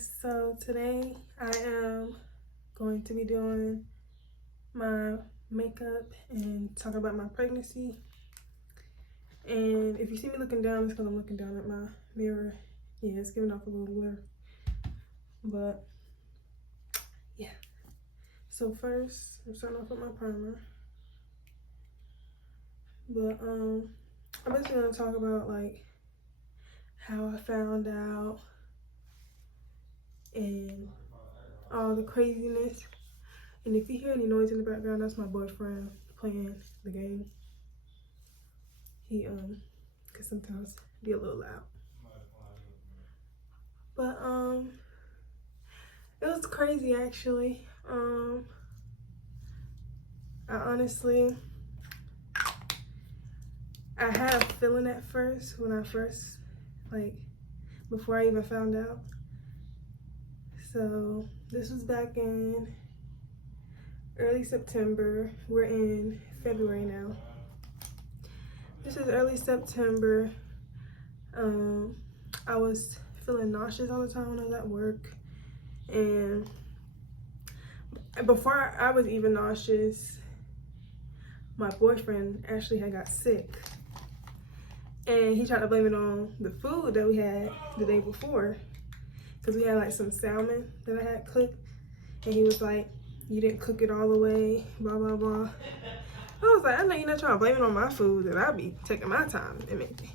So today I am going to be doing my makeup and talk about my pregnancy. And if you see me looking down, it's because I'm looking down at my mirror. Yeah, it's giving off a little glare. But yeah. So first, I'm starting off with my primer. But I'm basically gonna talk about like how I found out and all the craziness. And if you hear any noise in the background, that's my boyfriend playing the game. He could sometimes be a little loud. But it was crazy actually. I had a feeling at first before I even found out. So this was back in early September. We're in February now. This is early September. I was feeling nauseous all the time when I was at work. And before I was even nauseous, my boyfriend actually had got sick. And he tried to blame it on the food that we had the day before. Because we had like some salmon that I had cooked. And he was like, you didn't cook it all the way, blah, blah, blah. I was like, I know you're not trying to blame it on my food, that I be taking my time and making.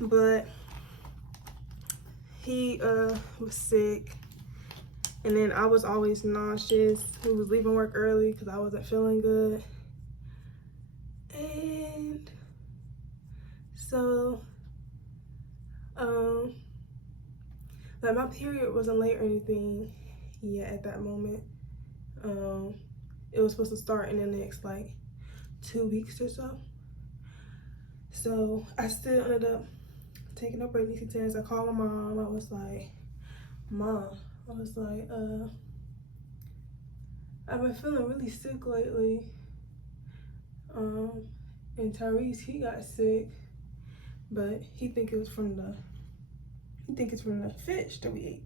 But he was sick. And then I was always nauseous. He was leaving work early because I wasn't feeling good. And so, like my period wasn't late or anything yet at that moment. It was supposed to start in the next like 2 weeks or so. So I still ended up taking a pregnancy test. I called my mom. I was like, Mom, I've been feeling really sick lately. And Tyrese, he got sick, but he think it's from the fish that we ate.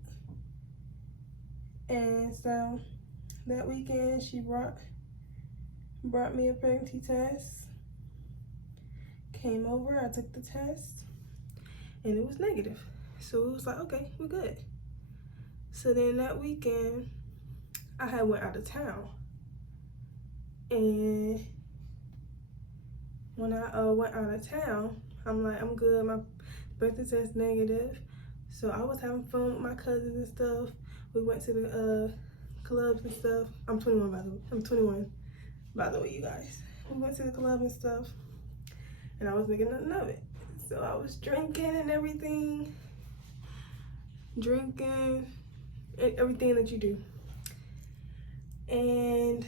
And so that weekend she brought me a pregnancy test. Came over, I took the test, and it was negative. So it was like, okay, we're good. So then that weekend, I had went out of town. And when I went out of town, I'm like, I'm good, my pregnancy test negative. So I was having fun with my cousins and stuff. We went to the clubs and stuff. I'm 21 by the way. I'm 21 by the way, you guys. We went to the club and stuff, and I was making nothing of it. So I was drinking and everything. Drinking, everything that you do. And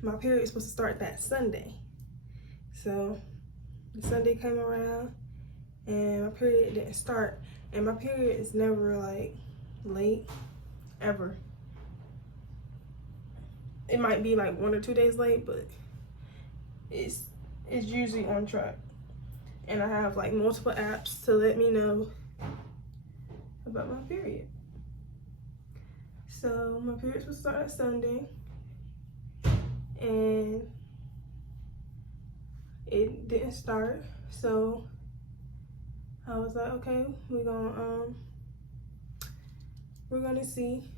my period was supposed to start that Sunday. So the Sunday came around and my period didn't start. And my period is never like late, ever. It might be like 1 or 2 days late, but it's usually on track. And I have like multiple apps to let me know about my period. So my period was start Sunday, and it didn't start. So I was like, okay, we're gonna see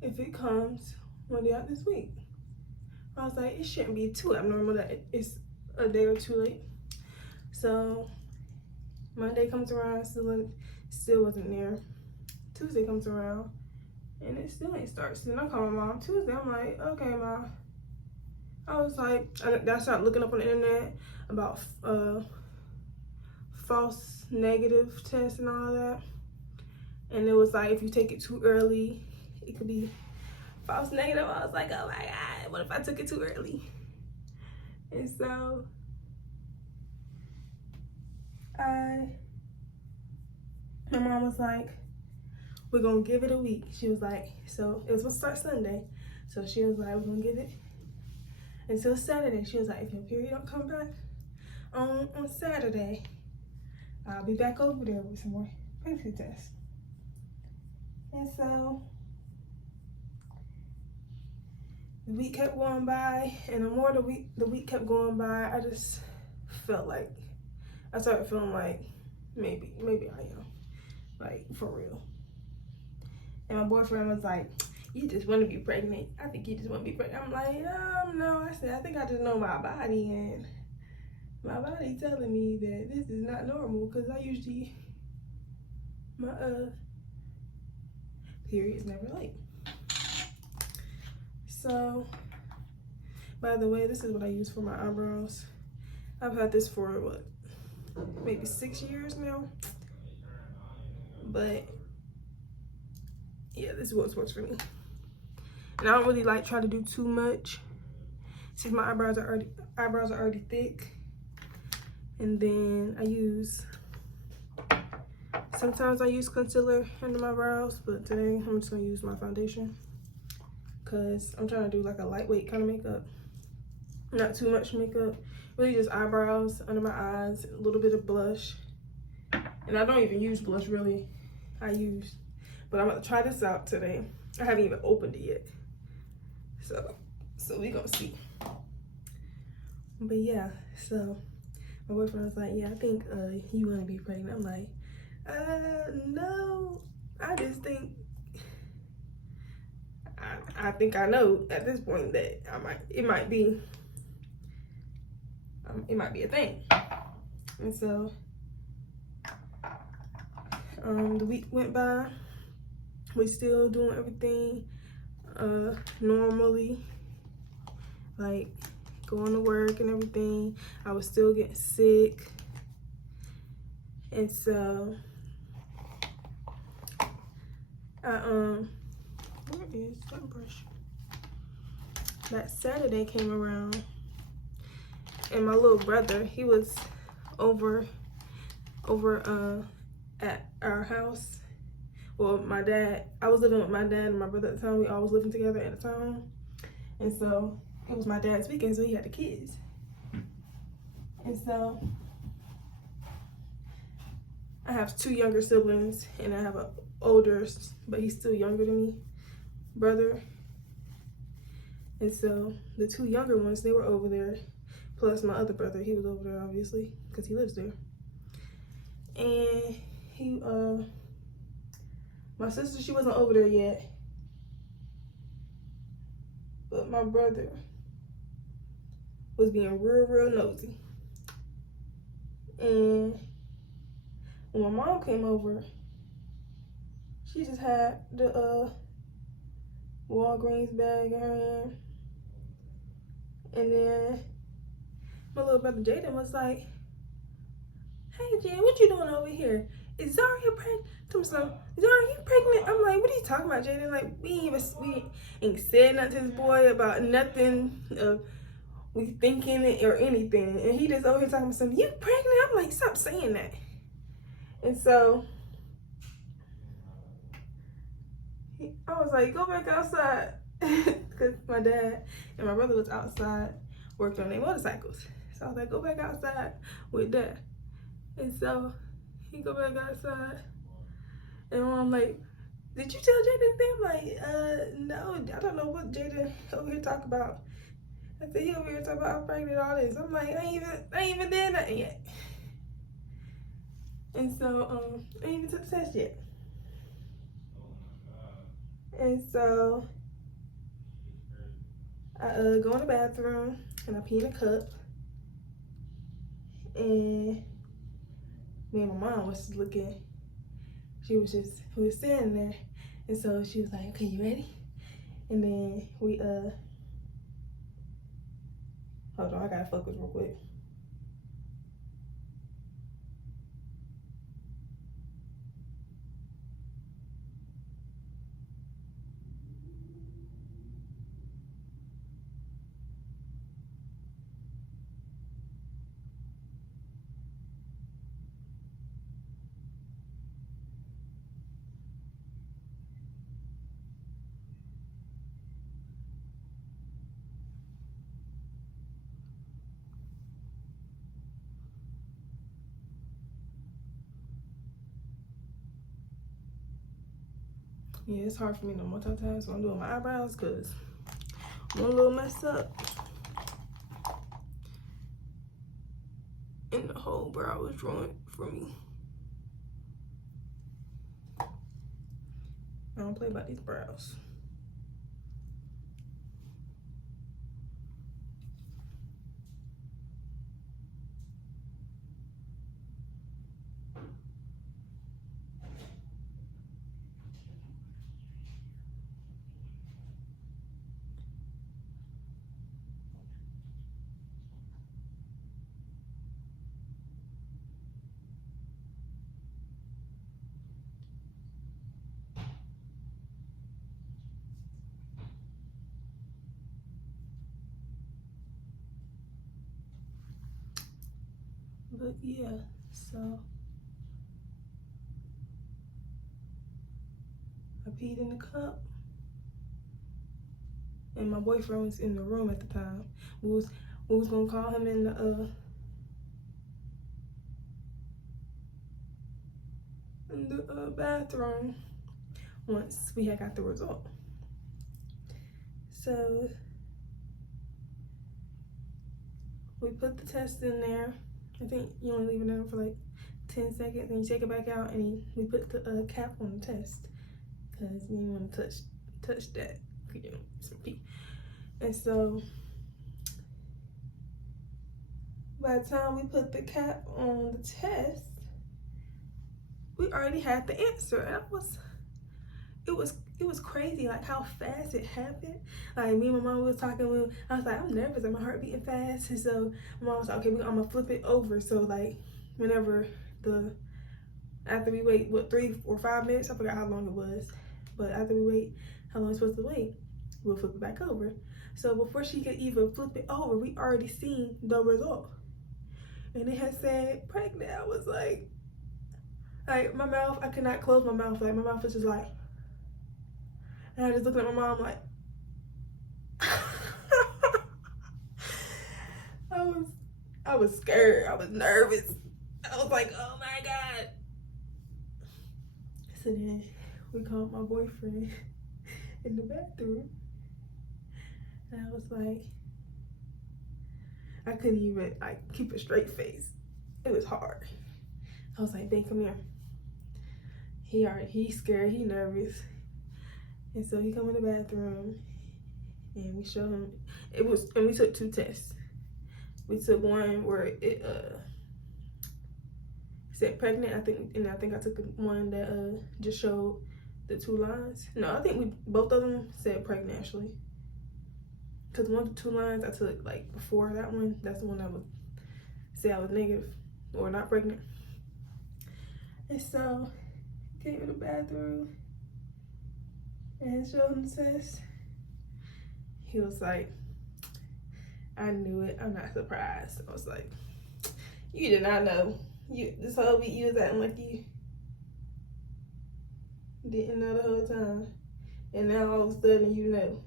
if it comes one day out this week. I was like, it shouldn't be too abnormal that it's a day or two late. So Monday comes around, still wasn't there. Tuesday comes around, and it still ain't started. So then I call my mom Tuesday. I'm like, okay, Mom. I was like, I started looking up on the internet about false negative tests and all that. And it was like, if you take it too early, it could be false negative. I was like, oh my God, what if I took it too early? And so my mom was like, we're gonna give it a week. She was like, so it was gonna start Sunday. So she was like, we're gonna give it until Saturday. She was like, if your period don't come back on Saturday, I'll be back over there with some more pregnancy test. And so the week kept going by, and the more the week kept going by, I just felt like I started feeling like maybe I am, like, for real. And my boyfriend was like, "You just want to be pregnant. I think you just want to be pregnant." I'm like, no. I said, I think I just know my body, and my body telling me that this is not normal, because I usually, my period is never late. So, by the way, this is what I use for my eyebrows. I've had this for what, maybe 6 years now. But yeah, this is what works for me. And I don't really like try to do too much, since my eyebrows are already thick. And then sometimes I use concealer under my brows, but today I'm just gonna use my foundation, because I'm trying to do like a lightweight kind of makeup. Not too much makeup, really just eyebrows, under my eyes, a little bit of blush. And I don't even use blush really. But I'm gonna try this out today. I haven't even opened it yet. So we gonna see. But yeah, so my boyfriend was like, "Yeah, I think you wanna be pregnant." I'm like, no, I just think, I think I know at this point that it might be a thing. And so the week went by. We still doing everything normally, like going to work and everything. I was still getting sick, and so where is that brush? That Saturday came around, and my little brother, he was over at our house. Well, I was living with my dad and my brother at the time. We all was living together at the time. And so it was my dad's weekend, so he had the kids. And so I have 2 younger siblings, and I have an older, but he's still younger than me, brother. And so the 2 younger ones, they were over there, plus my other brother, he was over there obviously, because he lives there. And my sister, she wasn't over there yet, but my brother was being real nosy. And when my mom came over, she just had the Walgreens bag in her hand. And then my little brother Jaden was like, "Hey Jen, what you doing over here? Is Zaria pregnant?" Zaria, you pregnant? I'm like, "What are you talking about, Jaden? Like, we ain't said nothing to this boy about nothing. We thinking it or anything." And he just over here talking about something. "You pregnant?" I'm like, "Stop saying that." And so I was like, "Go back outside," because my dad and my brother was outside working on their motorcycles. So I was like, "Go back outside with Dad." And so he go back outside, and I'm like, "Did you tell Jaden anything?" I'm like, no, I don't know what Jaden over here talk about. I said, he over here talking about I'm pregnant, all this. I'm like, I ain't even did nothing yet. And so I ain't even took the test yet. And so I go in the bathroom and I pee in a cup, and me and my mom was looking. We was standing there, and so she was like, "Okay, you ready?" And then we hold on, I gotta focus real quick. Yeah, it's hard for me to multitask when I'm doing my eyebrows because one little mess up and the whole brow was ruined for me. I don't play about these brows. But yeah, so I peed in the cup and my boyfriend was in the room at the time. We was gonna call him in the bathroom once we had got the result. So we put the test in there. I think you only leave it in for like 10 seconds and you take it back out, and we put the cap on the test because we didn't want to touch that, you know, some pee. And so by the time we put the cap on the test, we already had the answer. And it was crazy, like how fast it happened. Like me and my mom was talking, I was like, I'm nervous and my heart beating fast. And so my mom was like, okay, I'm gonna flip it over. So like whenever after we wait, what, 3 or 5 minutes? I forgot how long it was. But after we wait, how long we're supposed to wait, we'll flip it back over. So before she could even flip it over, we already seen the result. And it had said pregnant. I was like my mouth, I could not close my mouth. Like my mouth was just like, and I just looked at my mom like, I was scared. I was nervous. I was like, oh my God. So then we called my boyfriend in the bathroom. And I was like, I couldn't even like keep a straight face. It was hard. I was like, babe, come here. He's scared, he nervous. And so he come in the bathroom and we show him, and we took 2 tests. We took one where it said pregnant, I think I took one that just showed the 2 lines. No, I think both of them said pregnant actually. Cause one of the 2 lines I took like before that one, that's the one that would say I was negative or not pregnant. And so came in the bathroom and showed him the test. He was like, I knew it, I'm not surprised. I was like, you did not know. This whole week you was acting like you didn't know the whole time. And now all of a sudden you know.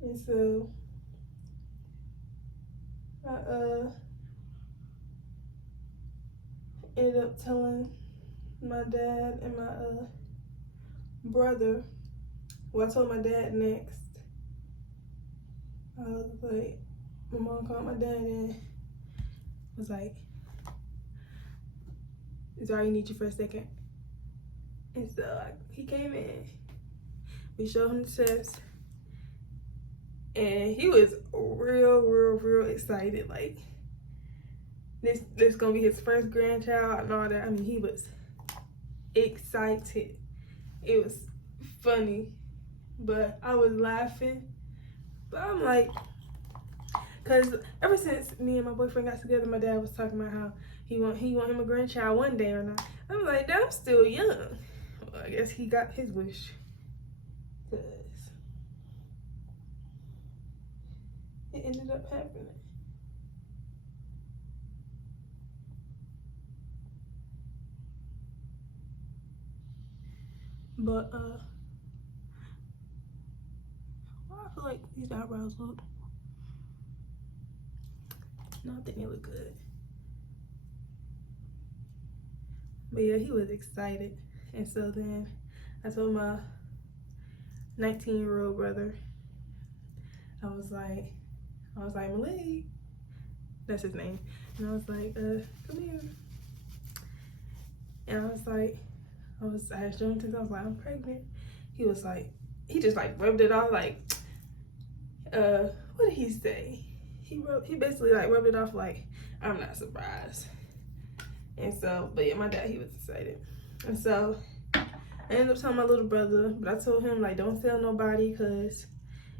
And so I ended up telling my dad and my brother. Well, I told my dad next. I was like, my mom called my dad and was like, Zari, need you for a second. And so he came in. We showed him the test. And he was real excited. Like, this gonna be his first grandchild and all that. I mean, he was excited. It was funny, but I was laughing. But I'm like, cause ever since me and my boyfriend got together, my dad was talking about how he want him a grandchild one day or not. I'm like, Dad, I'm still young. Well, I guess he got his wish. Cause it ended up happening. But I feel like these eyebrows look. No, I think they look good. But yeah, he was excited. And so then I told my 19-year-old brother, I was like, Malik, that's his name. And I was like, come here. And I asked Jonathan, I was like, I'm pregnant. He was like, he just like rubbed it off like, what did he say? He basically like rubbed it off like, I'm not surprised. And so, but yeah, my dad, he was excited. And so I ended up telling my little brother, but I told him like, don't tell nobody because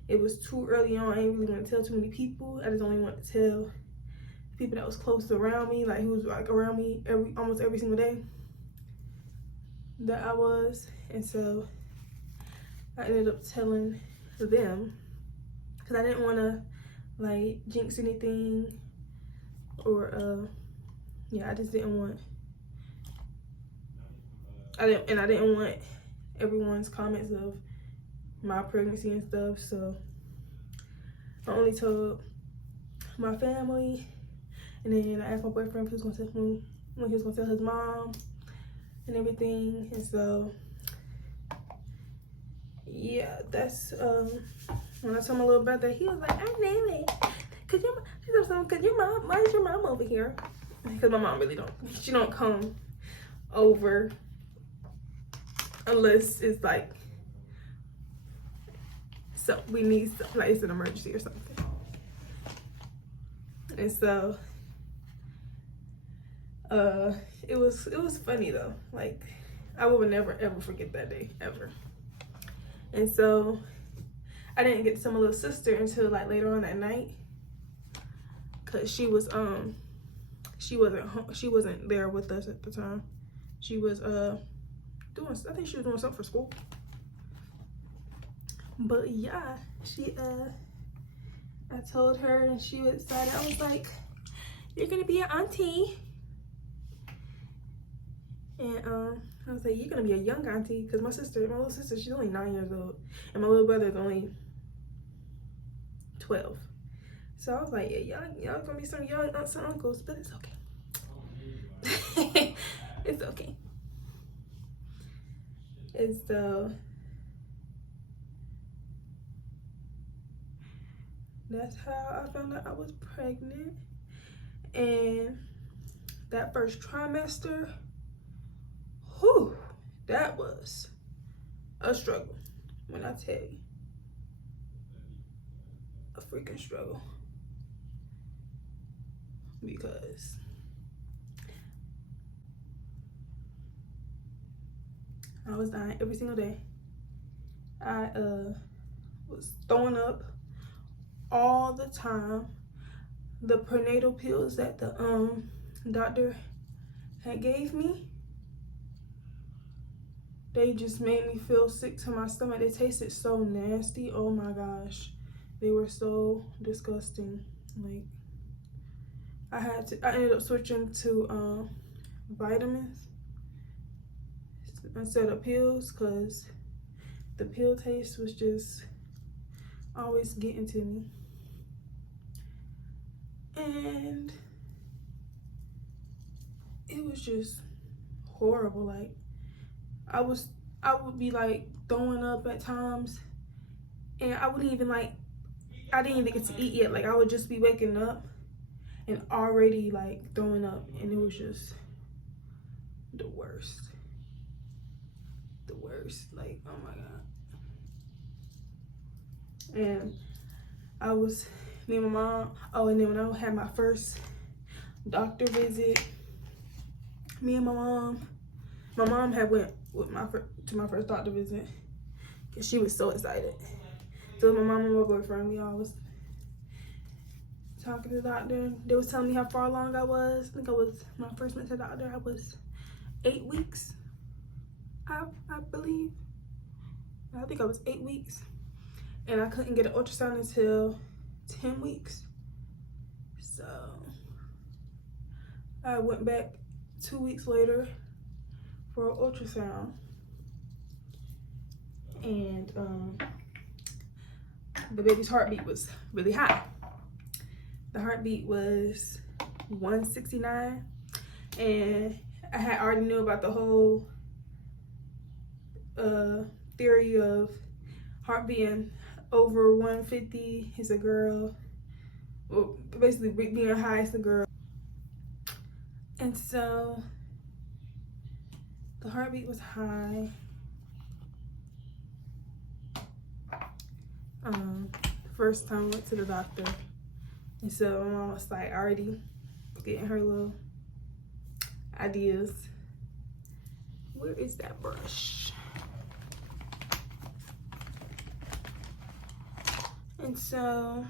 it was too early on. I ain't really want to tell too many people. I just only want to tell people that was close around me, like who was like around me almost every single day that I was. And so I ended up telling them because I didn't want to like jinx anything or yeah, I just didn't want, I didn't want everyone's comments of my pregnancy and stuff. So I only told my family, and then I asked my boyfriend when he was gonna tell his mom and everything. And so yeah, that's when I told my little brother, he was like, I know it. Cause your mom, why is your mom over here? Because my mom really she don't come over unless it's like, so we need like it's an emergency or something. And so it was funny though. Like I would never ever forget that day ever. And so I didn't get to tell my little sister until like later on that night, cause she wasn't there with us at the time. She was I think she was doing something for school. But yeah, I told her and she was excited. I was like, you're gonna be an auntie. And I was like, you're gonna be a young auntie, because my little sister, she's only 9 years old, and my little brother is only 12. So I was like, yeah, y'all gonna be some young aunts and uncles, but it's okay. It's okay. And so that's how I found out I was pregnant. And that first trimester, whew, that was a struggle. When I tell you, a freaking struggle. Because I was dying every single day. I was throwing up all the time. The prenatal pills that the doctor had gave me, they just made me feel sick to my stomach. They tasted so nasty. Oh my gosh, they were so disgusting. Like I ended up switching to vitamins instead of pills, because the pill taste was just always getting to me. And it was just horrible. Like I would be like throwing up at times, and I didn't even get to eat yet. Like I would just be waking up and already like throwing up, and it was just the worst. Like, oh my god. And me and my mom, and then when I had my first doctor visit, me and my mom had went with to my first doctor visit because she was so excited. So my mom and my boyfriend, we all was talking to the doctor. They was telling me how far along I was. I think when I first went to the doctor, I was 8 weeks. I believe. I think I was 8 weeks. And I couldn't get an ultrasound until 10 weeks. So I went back 2 weeks later for an ultrasound. And the baby's heartbeat was really high. The heartbeat was 169. And I had already knew about the whole theory of heart being over 150 is a girl. Well, basically being high is a girl. And so the heartbeat was high. First time I went to the doctor. And so my mom was like already getting her little ideas. Where is that brush? And so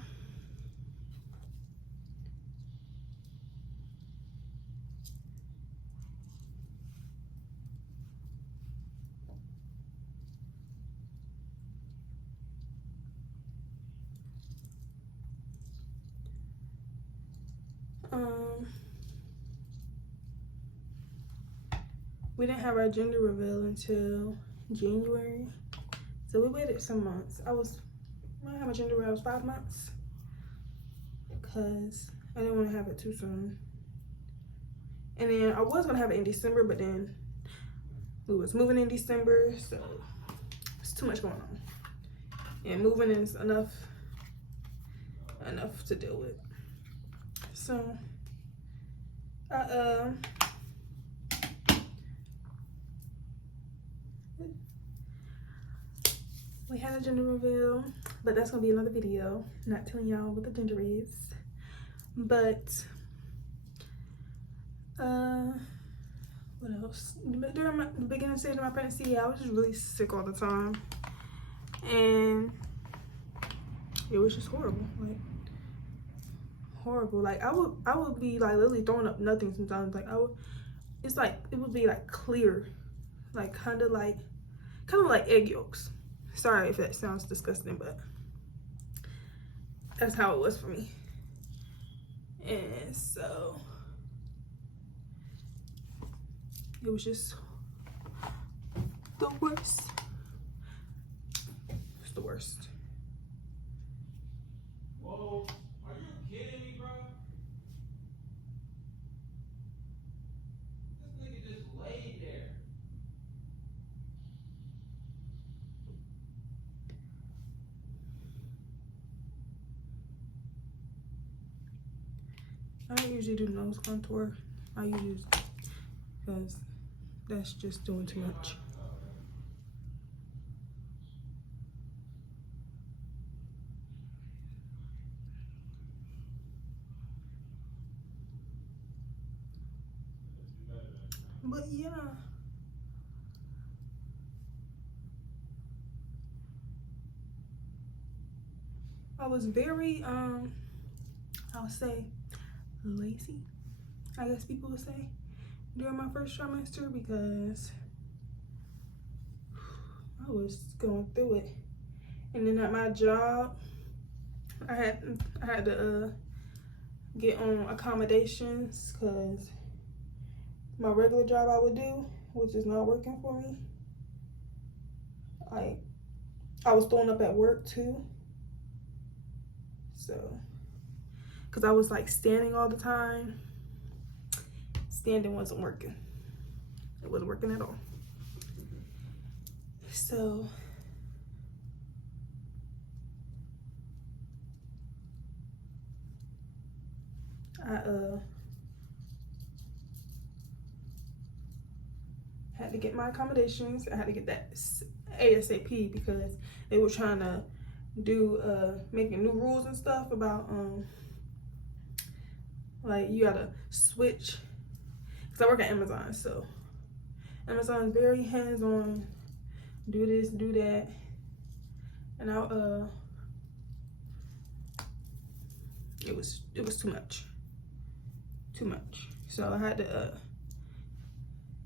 we didn't have our gender reveal until January. So we waited some months. I had my gender reveal, I was 5 months. Because I didn't want to have it too soon. And then I was gonna have it in December, but then we was moving in December, so it's too much going on. And moving is enough to deal with. So we had a gender reveal, but that's gonna be another video. Not telling y'all what the gender is. But what else? During the beginning stage of my pregnancy, I was just really sick all the time, and it was just horrible. Like horrible. Like I would be like literally throwing up nothing sometimes. Like it's like it would be like clear, like kind of like egg yolks. Sorry if that sounds disgusting, but that's how it was for me. And so it was just the worst. It's the worst. Whoa, are you kidding me, bro? This nigga just laid there. I don't usually do nose contour. I use because that's just doing too much. But yeah. I was very I'll say lazy, I guess people would say, during my first trimester, because I was going through it. And then at my job, I had to get on accommodations because my regular job I would do, which is not working for me. I was throwing up at work too. So, because I was like standing all the time. Standing wasn't working. It wasn't working at all. So I had to get my accommodations. I had to get that ASAP because they were trying to do making new rules and stuff about like you gotta switch, because I work at Amazon, so Amazon is very hands-on, do this, do that, and it was too much, so I had to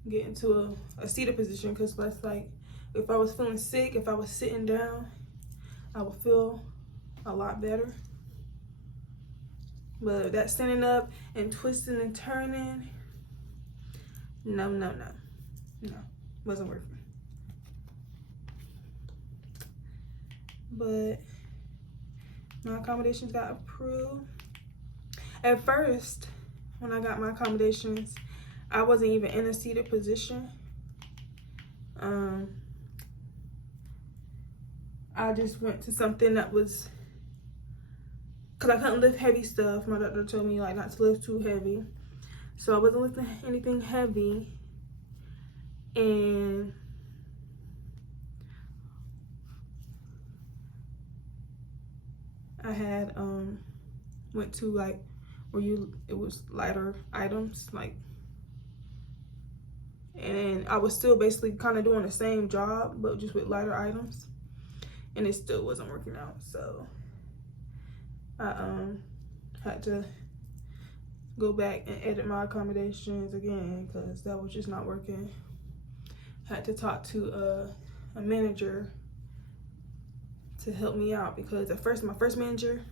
get into a seated position, because that's like, if I was feeling sick, if I was sitting down, I would feel a lot better. But that standing up and twisting and turning, no, wasn't working. But my accommodations got approved. At first, when I got my accommodations, I wasn't even in a seated position. I just went to something that was, because I couldn't lift heavy stuff. My doctor told me like not to lift too heavy. So I wasn't lifting anything heavy. And I had went to like where it was lighter items, like, and then I was still basically kind of doing the same job but just with lighter items, and it still wasn't working out. So I had to go back and edit my accommodations again because that was just not working. Had to talk to a manager to help me out, because at first the first manager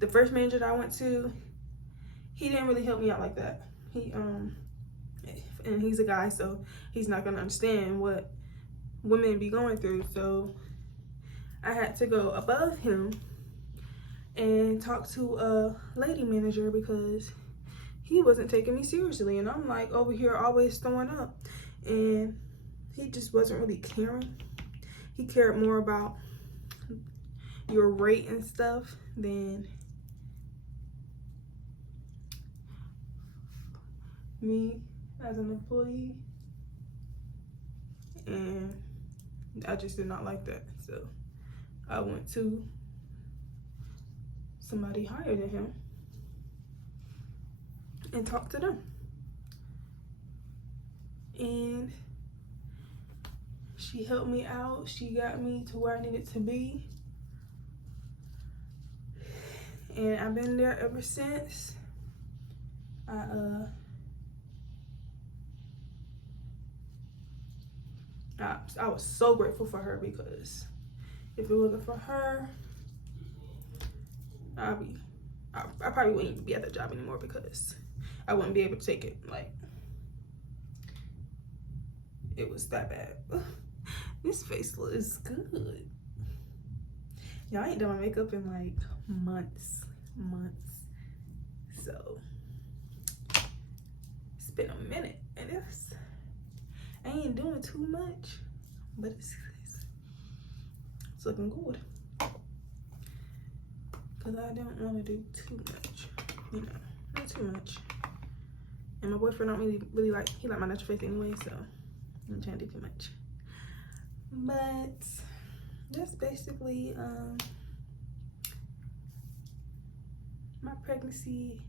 that I went to, he didn't really help me out like that. And he's a guy, so he's not gonna understand what women be going through. So I had to go above him and talk to a lady manager because he wasn't taking me seriously, and I'm like over here always throwing up, and he just wasn't really caring. He cared more about your rate and stuff than me as an employee, and I just did not like that. So I went to somebody higher than him and talked to them, and she helped me out. She got me to where I needed to be, and I've been there ever since. I was so grateful for her, because if it wasn't for her, I probably wouldn't even be at that job anymore, because I wouldn't be able to take it. Like, it was that bad. This face looks good. Y'all, I ain't done my makeup in like months. So it's been a minute, and I ain't doing too much, but it's looking good. Cause I don't want to do too much, not too much. And my boyfriend don't really like, he like my natural face anyway, so I'm trying to do too much. But that's basically my pregnancy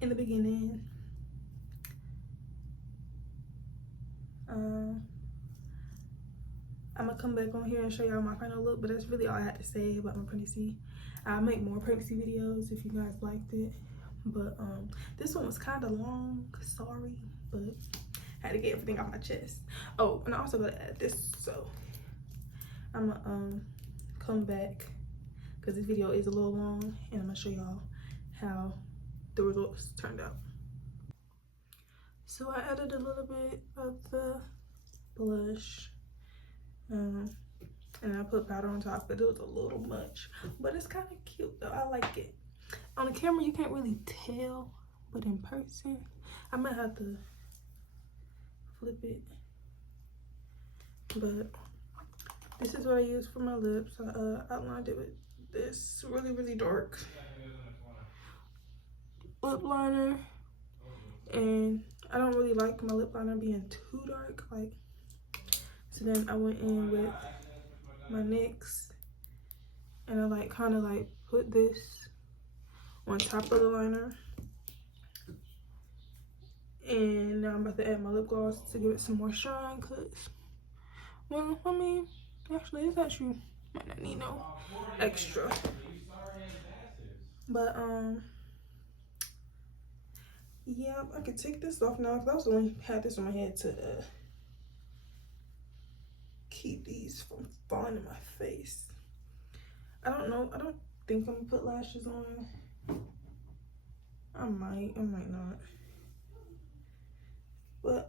in the beginning. I'm gonna come back on here and show y'all my final look, but that's really all I had to say about my pregnancy. I'll make more pregnancy videos if you guys liked it, but this one was kind of long, sorry, but I had to get everything off my chest. Oh, and I also gotta add this, so I'm gonna come back because this video is a little long, and I'm gonna show y'all how the results turned out. So I added a little bit of the blush, and I put powder on top, but it was a little much, but it's kind of cute though. I like it. On the camera you can't really tell, but in person I might have to flip it. But this is what I use for my lips. I outlined it with this really dark lip liner, and I don't really like my lip liner being too dark, like, so then I went in with my NYX, and I like kind of like put this on top of the liner, and now I'm about to add my lip gloss to give it some more shine, because, well, I mean, actually this actually might not need no extra, but yeah, I could take this off now, because I was the one who had this on my head to keep these from falling in my face. I don't know, I don't think I'm gonna put lashes on. I might not, but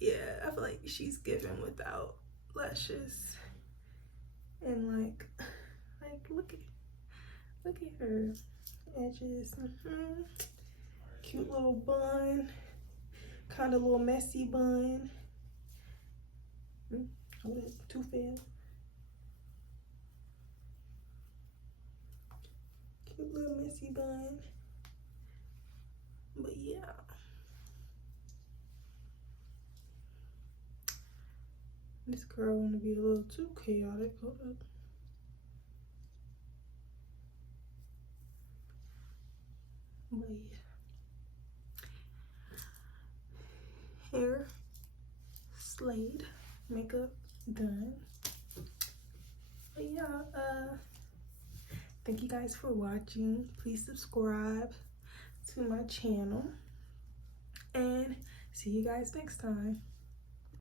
yeah, I feel like she's giving without lashes. And like look at her edges. Cute little bun. Kind of little messy bun. Hold it, too fair. Cute little messy bun. But yeah. This girl wanna be a little too chaotic. Hold up. But yeah. Hair slayed. Makeup done. But yeah, thank you guys for watching. Please subscribe to my channel. And see you guys next time.